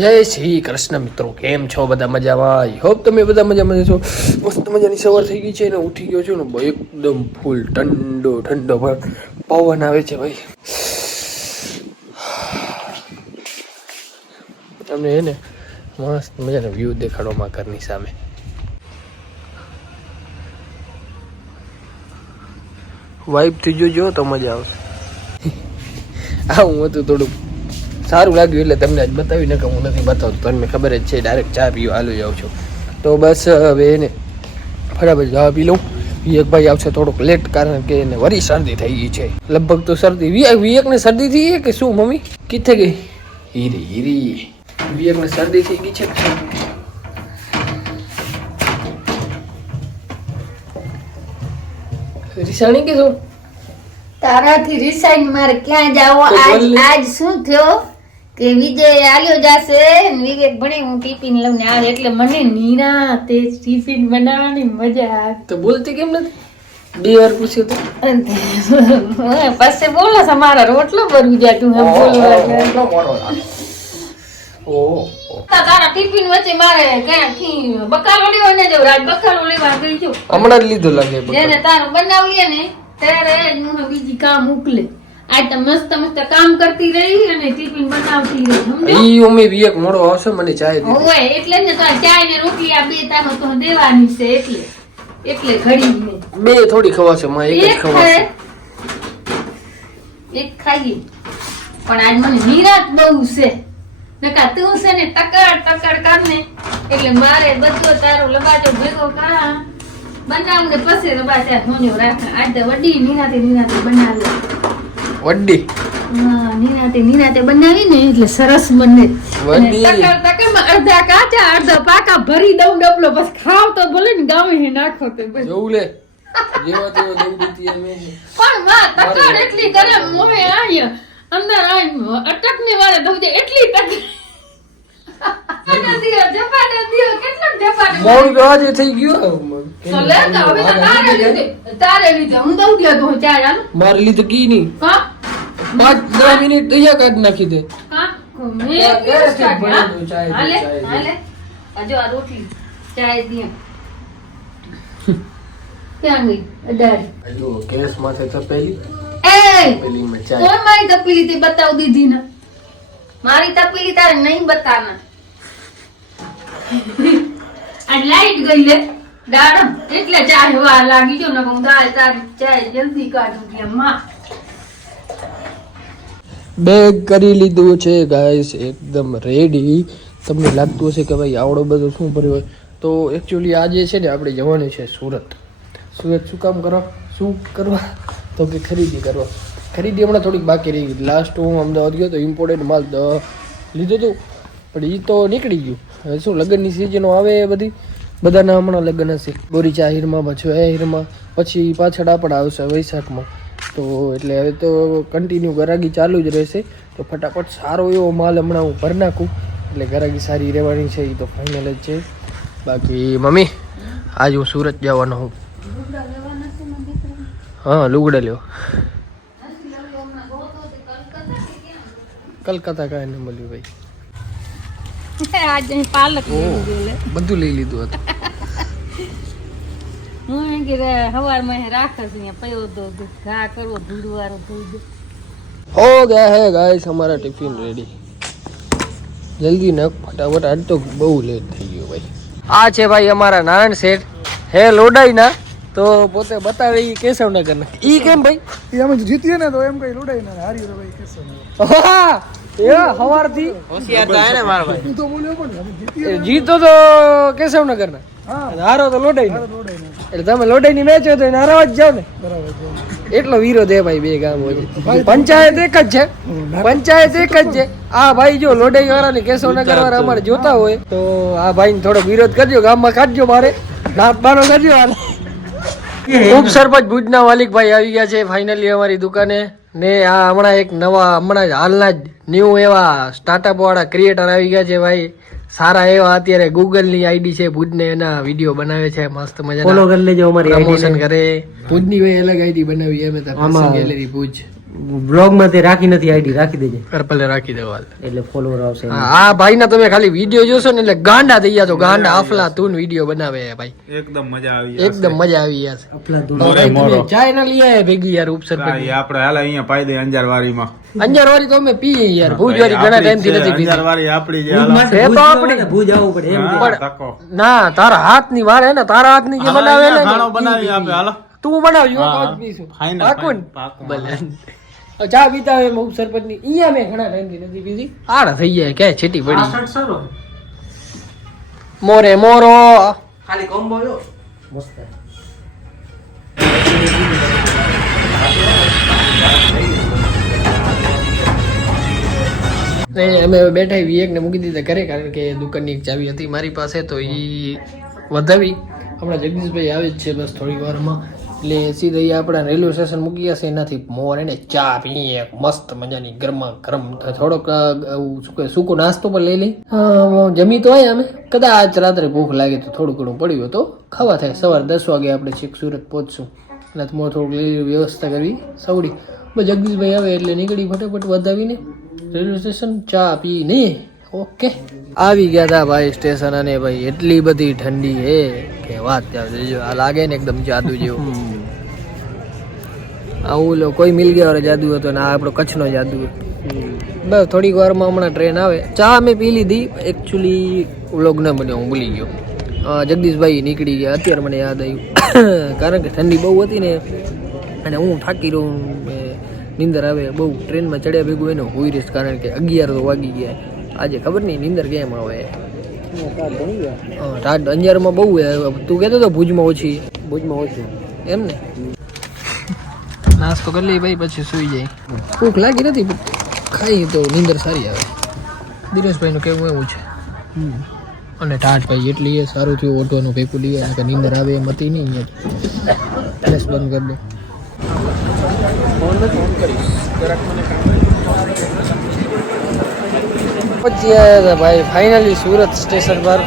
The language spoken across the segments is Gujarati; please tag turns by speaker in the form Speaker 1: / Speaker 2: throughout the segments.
Speaker 1: જય શ્રી કૃષ્ણ મિત્રો, કેમ છો બધા મજામાં? આઈ હોપ તમે બધા મજામાં છો. મસ્ત મજાની સવાર થઈ ગઈ છે અને ઉઠી ગયો છું ને ભાઈ એકદમ ફૂલ ઠંડો ઠંડો પવન આવે છે ભાઈ. તમને એને મસ્ત મજાનો વ્યૂ દેખાડવામાં ઘરની સામે. વાઇબ થઈ જો તો મજા આવશે. હું હતું થોડુંક. સારું લાગ્યું એટલે તમને આજ બતાવી કે હું નથી બતાવતો. તમને ખબર જ છે ડાયરેક્ટ ચા પીવા હાલું જાઉં છું. તો બસ હવે એને ફટાફટ જવા પી લઉં. વિવેકભાઈ આવશે થોડોક લેટ કારણ કે એને વરી શરદી થઈ ગઈ છે. લગભગ તો શરદી વિવેક વિવેકને શરદી થઈ ગઈ કે શું મમ્મી? કિથે ગઈ હીરી હીરી. વિવેકને શરદી થઈ ગઈ છે. રીસાણી કે શું?
Speaker 2: તારાથી રિસાઈન મારે ક્યાં જાવ? આજ આજ શું થયો? કે વિજય આલ્યો જાશે વિવેક ભણે હું ટિફિન લઈને આવે એટલે મને નીરા તે ટિફિન બનાવવાની મજા
Speaker 1: તો બોલતી કેમ નથી? બે વાર પૂછ્યું તો.
Speaker 2: પાસે બોલો છો મારા રોટલો ભરવું જાતું તું બોલવા
Speaker 1: ઓ
Speaker 2: તારા ટિફિન વચ્ચે મારે ક્યાંથી બકાલો લેવા ને જવું રાત બકાલો લેવા ગઈ છું.
Speaker 1: હમણાં જ લીધું લાગે.
Speaker 2: જેને તારું બનાવીએ ને ત્યારે જ હું બીજી કામ ઉકલે આજ તો મસ્ત મસ્ત કામ કરતી રહી અને ટિફિન બનાવતી રહી સમજો?
Speaker 1: ઈ ઉમે વિવેક મોડો આવશે મને ચાય દે
Speaker 2: હોય એટલે ને તો આ ચાય ને રોટલી આ બે તારો તો દેવાની છે એટલે. એટલે ઘડી
Speaker 1: બે થોડી ખવાશે માં એક જ ખવાશે.
Speaker 2: એક ખાઈએ. પણ આજ મને નિરાત બહુ છે. નકા તું છે ને તકડ તકડ કર ને એટલે મારે બધો તારો લબાજો ભેગો કરા. બનાવ ને પછી લબાચા ધોન્યો રાખ. આજ વડી નિરાતે નિરાતે બનાવી.
Speaker 1: વડી.
Speaker 2: નિરાતે નિરાતે બનાવી એટલે સરસ બને. અને
Speaker 1: વડી.
Speaker 2: અડધા કાચા અડધા પાકા ભરી દઉં ડબલો બસ ખાવ તો ભલે ને ગામે હે નાખો તો બસ.
Speaker 1: જોવું લે. જેવા તેવા દેવ દીધી અમે
Speaker 2: પણ માં ટકર એટલી કરે મોહે આય અંદર આય અટકની વાળે દઉં એટલી ટકર
Speaker 1: મોડું થઈ ગયું મારે લીધે કી નહીં. પાંચ દસ મિનિટ કાઢી નાખી દે.
Speaker 2: રોટલી ચાય દિયો ક્યાં ગઈ
Speaker 1: જો કેસ માથે તપેલી.
Speaker 2: એ
Speaker 1: પેલી માં ચાય.
Speaker 2: કોણ મારી તપેલી તે બતાવ દીધી ને મારી તપેલી તારે નહીં બતાના આ લાઈટ ગઈ લે. દાડમ. એટલે ચાય વાર લાગી ગયો. ને હું દાળ, તારી ચાય જલ્દી કાઢું કે માં.
Speaker 1: બેગ કરી લીધું છે ગાઈસ એકદમ રેડી તમને લાગતું હશે કે ભાઈ આવડો બધો શું ભર્યો હોય. તો એકચ્યુઅલી આજે છે ને, આપણે જવાનું છે સુરત. સુરત શું કામ કરો? શું કરવા? તો કે ખરીદી કરવા. ખરીદી હમણાં થોડીક બાકી રહી ગઈ. લાસ્ટ હું અમદાવાદ ગયો તો ઇમ્પોર્ટેન્ટ માલ લીધું હતું. પણ એ તો નીકળી ગયું. હવે શું, લગ્નની સિઝનો આવે એ બધી? બધાના હમણાં લગ્ન હશે. બોરીચા હીરમાં પછી એ હીરમાં, પછી પાછળ આપણે આવશે વૈશાખમાં. તો એટલે હવે તો કન્ટિન્યુ ગરાગી ચાલુ જ રહેશે. તો ફટાફટ સારો એવો માલ હમણાં હું ભરી નાખું. એટલે ગરાગી સારી રહેવાની છે એ તો ફાઇનલ જ છે. બાકી, મમ્મી, આજ હું સુરત જવાનો હું હા, લુગડા લ્યો કલકત્તા કાંઈ ન મળ્યું ભાઈ.
Speaker 2: આજે પાલક
Speaker 1: બધું લઈ લીધું હતું. તો આ છે ભાઈ અમારા નારાયણ શેઠ. હે લોડાઈ ના તો પોતે બતાવે એ કેશવનગર ઈ કેમ ભાઈ?
Speaker 3: જીતીએ ને તો એમ કઈ લોડાઈ ના હારી તો ભાઈ કેશવનગર.
Speaker 1: હા એ હવારથી.
Speaker 3: તું તો બોલ્યો પણ અમે જીતીએ
Speaker 1: એ જીતો તો કેશવનગર ના હારો તો લોડાઈ ના
Speaker 3: લડાઈ ને
Speaker 1: એટલે તમે લોડાઈ ની મેચ હોય તો હારવા જ જાવ ને. એટલો વિરોધ એ ભાઈ બે ગામ પંચાયત એક જ છે. પંચાયત એક જ છે. આ ભાઈ જો લોડાઈ વાળા ને કેશવનગર વાળા અમારે જોતા હોય તો આ ભાઈ ને થોડો વિરોધ કરજો ગામમાં કાઢજો મારે. નાપબાનો કરજો ઉપ સરપંચ ભુજના માલિકભાઈ આવી ગયા છે ફાઇનલી અમારી દુકાને. ને આ હમણાં એક નવા હમણાં જ હાલના જ ન્યૂ એવા સ્ટાર્ટઅપ વાળા ક્રિએટર આવી ગયા છે ભાઈ. સારા એવા અત્યારે ગૂગલની આઈડી છે ભુજને એના વીડિયો બનાવે છે મસ્ત મજા ફોલો કરી લેજો અમારી પ્રમોશન કરે. ભુજની ભાઈ અલગ આઈડી બનાવી એમ ગેલેરી ભુજ.
Speaker 4: બ્લોગમાં તે રાખી નથી આઈડી રાખી દેજે.
Speaker 1: પર્પલે રાખી દેવા
Speaker 4: એટલે ફોલોવર આવશે
Speaker 1: હા આ ભાઈ ના તમે ખાલી વીડિયો જોશો ને એટલે ગાંડા થઈ ગયા છો. ગાંડા આફલા તું વીડિયો બનાવે ભાઈ.
Speaker 5: એકદમ મજા આવી
Speaker 1: એકદમ મજા આવી યાર
Speaker 4: અફલા
Speaker 1: તો ભાઈ ચાય ના લઈ આયા ભેગી યાર ઉપસર
Speaker 5: આપણે હાલ અહીંયા પાઈ દે અંજાર વારીમાં
Speaker 1: અંજાર વાળી તો અમે પીએ યાર. ભુજ વાળી ઘણા ટાઈમથી નથી
Speaker 5: અંજાર
Speaker 1: પીધી.
Speaker 5: વારી આપણી જે
Speaker 1: એ તો આપણે-
Speaker 4: ભુજ આવવું પડે એમ
Speaker 5: પણ
Speaker 1: ના તારા હાથની વારે ને તારા હાથની જે બનાવે ને
Speaker 5: ખાણો બનાવી આપે હાલો.
Speaker 1: તું બનાવ
Speaker 5: યુ
Speaker 1: તો પીશું
Speaker 5: ફાઇનલ,
Speaker 1: પાકું
Speaker 5: પાકું.
Speaker 1: ભલે. ચા પીતા હોય સરપંચની અહીંયા મેં ઘણા ટાઈમથી નથી પીધી. આડા થઈ જાય કે છેટી પડી. મોરે મોરો.
Speaker 4: ખાલી કોમ્બો જો મસ્ત.
Speaker 1: અમે બેઠા વિવેક ને મૂકી દીધા ઘરે કારણ કે દુકાનની એક ચાવી હતી મારી પાસે તો એ વધાવી. હમણાં જગદીશભાઈ આવે જ છે બસ થોડી વારમાં. એટલે સીધા આપણે રેલવે સ્ટેશન મૂકી ગયા છે, એનાથી મોર એને ચા પીએ મસ્ત મજાની ગરમા ગરમ થોડોક સૂકો નાસ્તો પણ લઈ લઈ. જમી તો હોય અમે. કદાચ રાત્રે ભૂખ લાગે તો થોડું ઘણું પડ્યું તો ખાવા થાય. સવારે દસ વાગે આપણે છેક સુરત પહોંચશું. એટલે મોર થોડુંક લઈ વ્યવસ્થા કરવી. સવડી. બસ જગદીશભાઈ આવે એટલે નીકળી ફટાફટ વધાવીને રેલવે સ્ટેશન ચા પી ને ઓકે. આવી ગયા હતા ભાઈ સ્ટેશન અને ભાઈ એટલી બધી ઠંડી હે કે વાત ત્યાં જોજો આ લાગે ને એકદમ જાદુ જેવું. આવું લો કોઈ મિલ ગયા વાળો જાદુ હતો ને આ આપણો કચ્છનો જાદુ બસ થોડીક વારમાં હમણાં ટ્રેન આવે. ચા મેં પી લીધી એકચ્યુઅલી વ્લોગ ન બન્યો હું ભૂલી ગયો. જગદીશભાઈ નીકળી ગયા અત્યારે મને યાદ આવ્યું. કારણ કે ઠંડી બહુ હતી ને અને હું થાકી રહું નિંદર આવે બહુ. ટ્રેનમાં ચડ્યા ભેગું એને હોઈ રહીશ કારણ કે અગિયાર તો વાગી ગયા. આજે ખબર નહીં નીંદર કેમ આવે? રાત અંજારમાં બહુ તું કહેતો હતો ભુજમાં ઓછી. ભુજમાં ઓછી. એમ ને? નાસ્તો કરી લઈ ભાઈ પછી સુઈ જાય ભૂખ લાગી નથી ખાઈ તો નીંદર સારી આવે. દિનેશભાઈનું કેવું એવું છે? અને ટાટ ભાઈ એટલી એ સારું થયું ઓટોનું ભેગું લઈએ કે નીંદર આવે એમ હતી નહીં ગેસ બંધ કરી દો. પછી આવ્યા ભાઈ ફાઇનલી સુરત સ્ટેશન પર.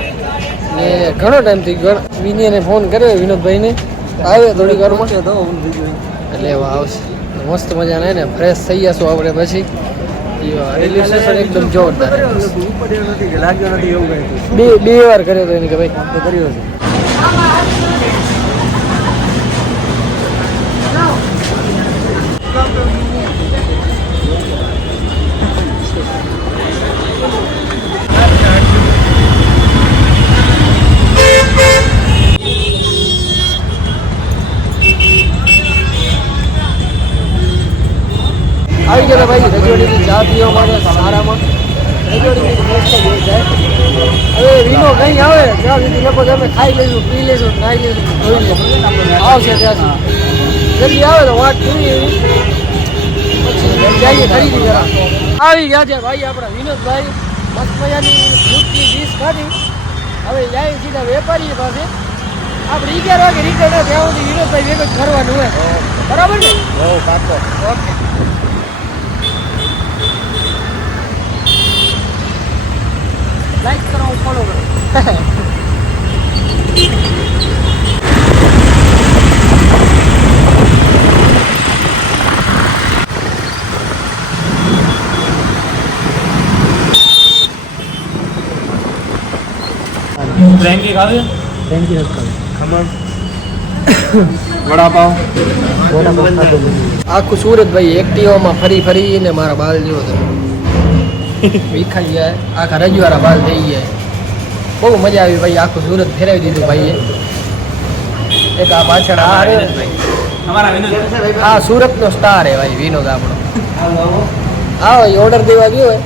Speaker 1: ને ઘણો ટાઈમ થઈ ગયો વિનયને ફોન કર્યો વિનોદભાઈને. આવે થોડીક વારમાં એટલે આવશે. મસ્ત મજાના ને ફ્રેશ થઈ જશું આપણે પછી. રેલવે સ્ટેશન એકદમ જોરદાર. બે વાર કર્યો હતો એને કે ભાઈ
Speaker 4: કર્યો છે
Speaker 1: રજવાડીની માટે સારામાં. હવે વિનો કઈ આવે ત્યાં સુધી લગભગ અમે ખાઈ લઈશું પી લઈશું ખાઈ લઈશું ધોઈ લઈશું. આવશે ત્યાં સુધી જલ્દી આવે તો વાત કરી પછી જઈએ ખરીદી આવી ગયા છે ભાઈ આપણા વિનોદભાઈ. મસ્ત મજાની ફ્રૂટની ડીશ ખાધી હવે જાય સીધા વેપારી પાસે. આપણે અગિયાર વાગે રિટર્ન ત્યાં સુધી વિનોદભાઈ ભેગો કરવાનું હોય. બરાબર ને? ઓકે. લાઈક કરો ફોલો કરો.
Speaker 5: ફ્રેન્કી ખાવી
Speaker 4: ખમણ
Speaker 5: વડાપાવ.
Speaker 1: આખું સુરત ભાઈ એક્ટિવામાં ફરી ફરીને મારા બાલ જેવો થયો. વિખાઈ ગયા. આખા રજવાડા બાલ થઈ ગયા. બહુ મજા આવી ભાઈ આખું સુરત ફેરવી દીધું ભાઈએ. એક આ પાછળ આ
Speaker 5: હા
Speaker 1: આ સુરતનો સ્ટાર હે ભાઈ વિનોદ આપણો. આવો. ઓર્ડર દેવા ગયો હોય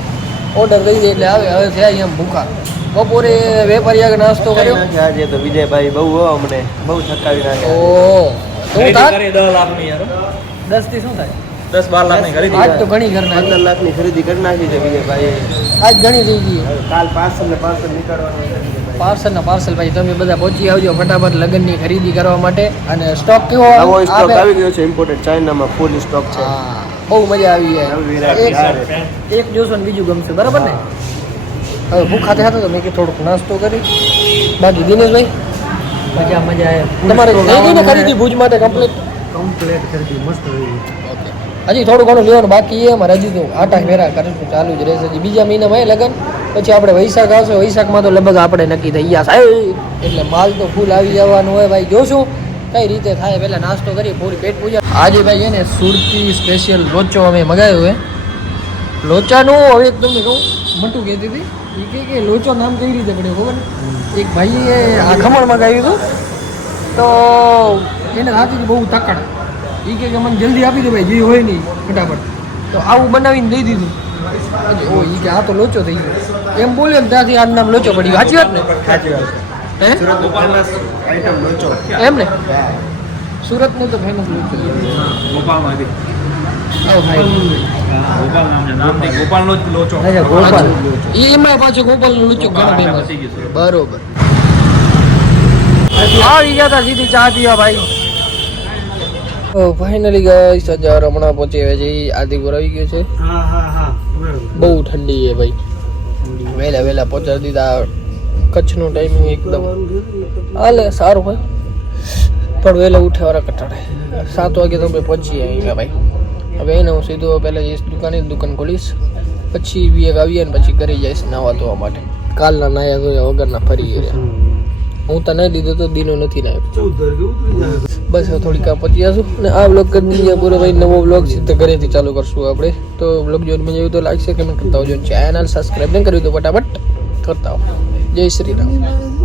Speaker 1: ઓર્ડર દઈ દે એટલે આવે. હવે થયા એમ ભૂખા. બપોરે વેપારી આગળ નાસ્તો કર્યો.
Speaker 4: આજે તો વિજયભાઈ બહુ હો અમને. બહુ થકાવી નાખ્યા.
Speaker 1: ઓ તું તાર
Speaker 5: દસ લાખ યાર.
Speaker 4: દસથી શું થાય?
Speaker 5: દસ બાર લાખની ખરીદી
Speaker 1: આજ તો ઘણી ઘર
Speaker 4: પંદર લાખની ખરીદી કરી નાખી છે વિજયભાઈ
Speaker 1: આજ ઘણી થઈ ગઈ
Speaker 4: કાલ પાર્સલ ને પાર્સલ નીકળવાનું
Speaker 1: પાર્સલ ના પાર્સલ ભાઈ તમે બધા પહોંચી આવજો ફટાફટ લગ્નની ખરીદી કરવા માટે. અને સ્ટોક કેવો
Speaker 4: આવો? સ્ટોક
Speaker 1: આવી
Speaker 4: ગયો છે ઇમ્પોર્ટેડ ચાઇનામાં ફૂલ સ્ટોક છે.
Speaker 1: બહુ મજા આવી જાય એક જોશો ને બીજું ગમશે બરાબર ને? હવે ભૂખા થયા તો મેં કે થોડુંક નાસ્તો કરી. બાકી દિનેશભાઈ?
Speaker 4: મજા મજા. આવે
Speaker 1: તમારે થઈ ગઈ ને ખરીદી ભુજ માટે કમ્પ્લીટ
Speaker 4: કમ્પ્લેટ ખરીદી મસ્ત રહી
Speaker 1: ઓકે. હજી થોડું ઘણું લેવાનું બાકી એમાં હજી તો આટા ફેરા કરીશું ચાલુ જ રહેશે. બીજા મહિનામાં એ લગન, પછી આપણે વૈશાખ આવશે, વૈશાખમાં તો લગભગ આપણે નક્કી થઈ ગયા સાહેબ એટલે માલ તો ફૂલ આવી જવાનું હોય ભાઈ જોશું કઈ રીતે થાય? પહેલાં નાસ્તો કરીએ, પૂરી પેટ પૂજા. આજે ભાઈ એને સુરતી સ્પેશિયલ લોચો અમે મગાવ્યો હે લોચાનું, હવે તમને કહું, મટું કહેતી હતી. એ કે કે લોચો નામ કઈ રીતે પડ્યો ખબર એક ભાઈએ આ ખમણ મગાવ્યું હતું. તો એને રાતે બહુ તકડ એ કે કે મને જલ્દી આપી દો ભાઈ જે હોય નહીં ફટાફટ. તો આવું બનાવીને દઈ દીધું. પછી ઓ એ કે આ તો લોચો થઈ ગયો. એમ બોલ્યો ને ત્યાંથી આનું નામ લોચો પડી ગયો. સાચી વાત ને?
Speaker 4: સાચી વાત.
Speaker 1: હે?
Speaker 4: સુરતનો ફેમસ આઈટમ લોચો.
Speaker 1: એમ ને? સુરતનું તો ફેમસ લોચો. બરોબર. આવી ગયા હતા સીધી ચા પીવા ભાઈ. ફાઇનલી ગાઈસ સજાર હમણાં પહોંચી હવે છે. આદિપુર આવી ગયો છે.
Speaker 3: હા હા હા.
Speaker 1: બહુ ઠંડી છે ભાઈ. વહેલા વહેલા પહોંચાડી દીધા. કચ્છનું ટાઈમિંગ એકદમ હાલે સારું હોય. પણ વહેલા ઉઠ્યા કટાડે સાત વાગે તમે પહોંચીએ અહીંયા ભાઈ. હવે એને હું સીધો પહેલાં જઈશ દુકાને દુકાન ખોલીશ. પછી બી એક આવીએ ને પછી ઘરે જઈશ નાવા ધોવા માટે. કાલના નાયા ધોયા વગરના ફરી ગયા હું તો નહીં દીધો તો દીનો નથી નાયો. બસ થોડીક આ પતી જશું. અને આ બ્લોગ કરી દઈએ પૂરો ભાઈ, નવો બ્લોગ છે તો ઘરેથી ચાલુ કરશું આપણે. તો બ્લોગ જોઈને મજા આવ્યું તો લાઈક છે કમેન્ટ કરતા હોય ચેનલ સબસ્ક્રાઈબ નહીં કર્યું તો ફટાફટ કરતા હો. જય શ્રી રામ.